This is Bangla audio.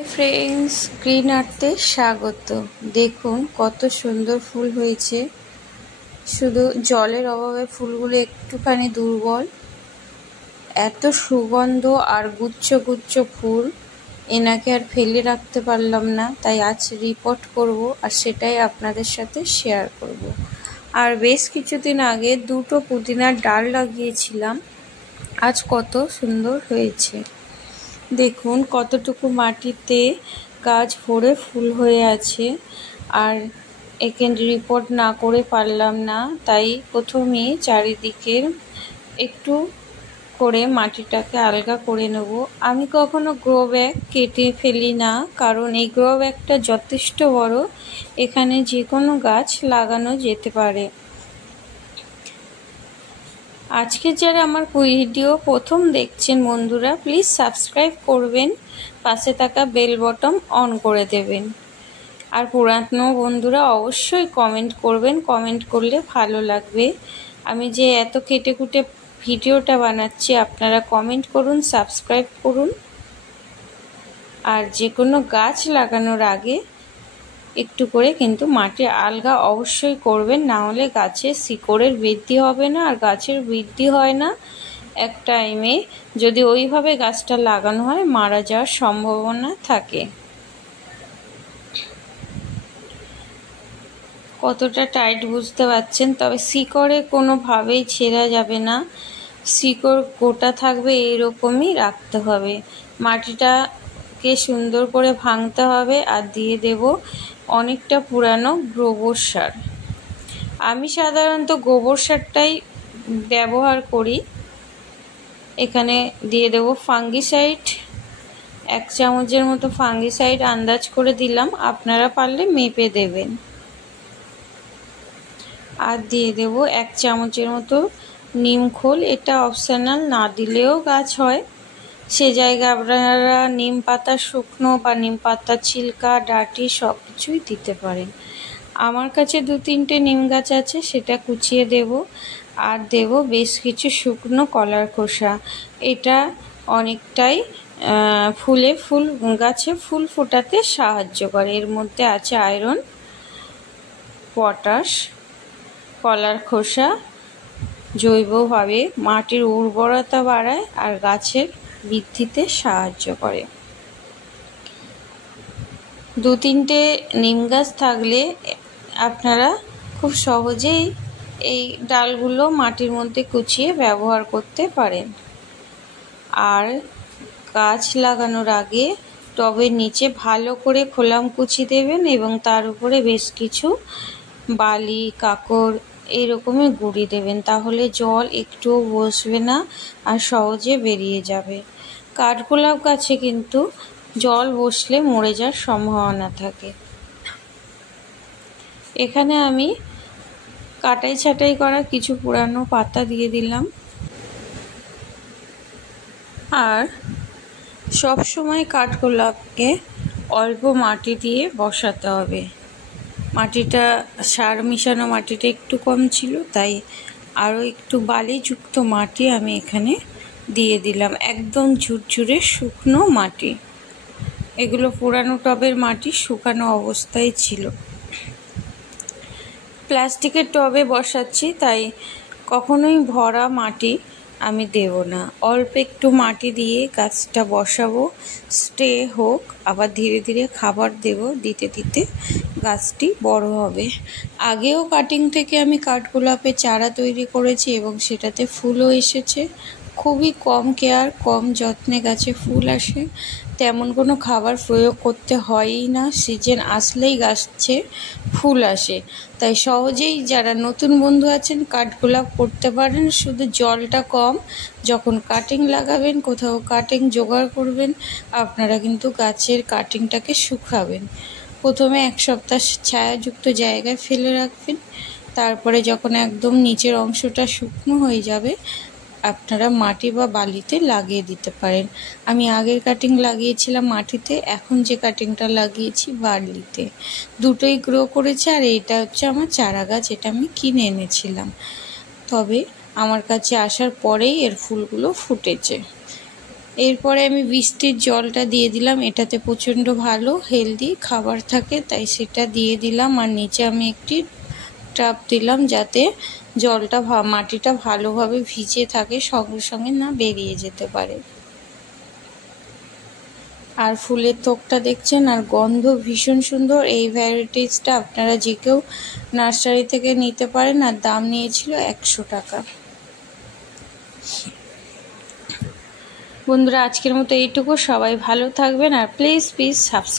হাই ফ্রেন্ডস, গ্রিন আর্থে স্বাগত। দেখুন কত সুন্দর ফুল হয়েছে। শুধু জলের অভাবে ফুলগুলো একটুখানি দুর্বল। এত সুগন্ধ আর গুচ্ছ গুচ্ছ ফুল, এনাকে আর ফেলে রাখতে পারলাম না, তাই আজ রিপোর্ট করব আর সেটাই আপনাদের সাথে শেয়ার করব। আর বেশ কিছুদিন আগে দুটো পুদিনার ডাল লাগিয়েছিলাম, আজ কত সুন্দর হয়েছে। দেখুন কতটুকু মাটিতে গাছ ভরে ফুল হয়ে আছে। আর এখানে রিপোর্ট না করে পারলাম না, তাই প্রথমে চারিদিকের একটু করে মাটিটাকে আলগা করে নেব। আমি কখনো গ্রো ব্যাগ কেটে ফেলি না, কারণ এই গ্রো ব্যাগটা যথেষ্ট বড়, এখানে যে কোনো গাছ লাগানো যেতে পারে। আজকে যারা আমার ভিডিও প্রথম দেখছেন বন্ধুরা, প্লিজ সাবস্ক্রাইব করবেন, পাশে থাকা বেল বটন অন করে দেবেন। আর পুরানো বন্ধুরা অবশ্যই কমেন্ট করবেন, কমেন্ট করলে ভালো লাগবে। আমি যে এত কেটে কুটে ভিডিওটা বানাচ্ছি, আপনারা কমেন্ট করুন, সাবস্ক্রাইব করুন। আর যে কোনো গাছ লাগানোর আগে একটু করে কিন্তু মাটি আলগা অবশ্যই করবেন, না হলে গাছের শিকড়ের বৃদ্ধি হবে না। আর গাছের বৃদ্ধি হয় না, এক টাইমে যদি ওইভাবে গাছটা লাগানো হয় মারা যাওয়ার সম্ভাবনা থাকে। কতটা টাইট বুঝতে পারছেন, তবে শিকড়ে কোনোভাবেই ছেঁড়া যাবে না, শিকড় গোটা থাকবে, এইরকমই রাখতে হবে। মাটিটাকে সুন্দর করে ভাঙতে হবে আর দিয়ে দেব অনেকটা পুরানো গোবর সার। আমি সাধারণত গোবর সারটাই ব্যবহার করি। এখানে দিয়ে দেব ফাঙ্গিসাইড, 1 চামচের মতো ফাঙ্গিসাইড আন্দাজ করে দিলাম, আপনারা পারলে মেপে দেবেন। আর দিয়ে দেব 1 চামচের মতো নিম খোল, এটা অপশনাল, না দিলেও গাছ হয়। সে জায়গায় আপনারা নিম পাতা শুকনো বা নিম পাতা ছিলকা ডাঁটি সব কিছুই দিতে পারেন। আমার কাছে 2-3টে নিম গাছ আছে, সেটা কুচিয়ে দেব। আর দেব বেশ কিছু শুকনো কলার খোসা। এটা অনেকটাই ফুল গাছে ফুল ফোটাতে সাহায্য করে। এর মধ্যে আছে আয়রন, পটাশ। কলার খোসা জৈবভাবে মাটির উর্বরতা বাড়ায় আর গাছের বৃদ্ধিতে সাহায্য করে। 2-3টে নিম গাছ থাকলে আপনারা খুব সহজেই এই ডালগুলো মাটির মধ্যে কুচিয়ে ব্যবহার করতে পারেন। আর গাছ লাগানোর আগে টবের নিচে ভালো করে খোলামকুচি দেবেন এবং তার উপরে বেশ কিছু বালি, কাকড় এইরকমই গুঁড়ি দেবেন, তাহলে জল একটুও বসবে না আর সহজে বেরিয়ে যাবে। কাঠগোলাপ গাছে কিন্তু জল বসলে মরে যাওয়ার সম্ভাবনা থাকে। এখানে আমি কাটাই ছাঁটাই করা কিছু পুরানো পাতা দিয়ে দিলাম। আর সব সময় কাঠগোলাপকে অল্প মাটি দিয়ে বসাতে হবে। মাটিটা সার মিশানো মাটিটা একটু কম ছিল, তাই আরও একটু বালিযুক্ত মাটি আমি এখানে দিয়ে দিলাম। একদম ঝুরঝুরে শুকনো মাটি, এগুলো পুরানো টবের মাটি, শুকানো অবস্থায় ছিল। প্লাস্টিকের টবে বসাচ্ছি, তাই কখনোই ভরা মাটি আমি দেব না। অল্প একটু মাটি দিয়ে গাছটা বসাবো, স্টে হোক, আবার ধীরে ধীরে খাবার দেব, দিতে দিতে গাছটি বড় হবে। আগেও কাটিং থেকে আমি কাঠগোলাপের চারা তৈরি করেছি এবং সেটাতে ফুলও এসেছে। খুবই কম কেয়ার, কম যত্নে গাছে ফুল আসে, তেমন কোনো খাবার প্রয়োগ করতে হয়ই না, সিজন আসলেই গাছে ফুল আসে। তাই সহজেই যারা নতুন বন্ধু আছেন কাঠগোলাপ করতে পারেন। শুধু জলটা কম, যখন কাটিং লাগাবেন, কোথাও কাটিং জোগাড় করবেন, আপনারা কিন্তু গাছের কাটিংটাকে শুকাবেন। প্রথমে 1 সপ্তাহ ছায়াযুক্ত জায়গায় ফেলে রাখবেন, তারপরে যখন একদম নিচের অংশটা শুকনো হয়ে যাবে আপনারা মাটি বা বালিতে লাগিয়ে দিতে পারেন। আমি আগের কাটিং লাগিয়েছিলাম মাটিতে, এখন যে কাটিংটা লাগিয়েছি বালিতে। দুটোই গ্রো করেছে। আর এটা হচ্ছে আমার চারা গাছ, এটা আমি কিনে এনেছিলাম, তবে আমার কাছে আসার পরেই এর ফুলগুলো ফুটেছে। এরপরে আমি বৃষ্টির জলটা দিয়ে দিলাম, এটাতে প্রচণ্ড ভালো হেলদি খাবার থাকে, তাই সেটা দিয়ে দিলাম। আর নিচে আমি একটি টাব দিলাম যাতে জলটা মাটিটা ভালোভাবে ভিজে থাকে, সঙ্গে সঙ্গে না বেরিয়ে যেতে পারে। আর ফুলের ত্বকটা দেখছেন, আর গন্ধ ভীষণ সুন্দর। এই ভ্যারাইটিসটা আপনারা যে কেউ নার্সারি থেকে নিতে পারেন। আর দাম নিয়েছিল 100 টাকা। বন্ধুরা, আজকের মতো এইটুকু। সবাই ভালো থাকবেন, আর প্লিজ সাবস্ক্রাইব।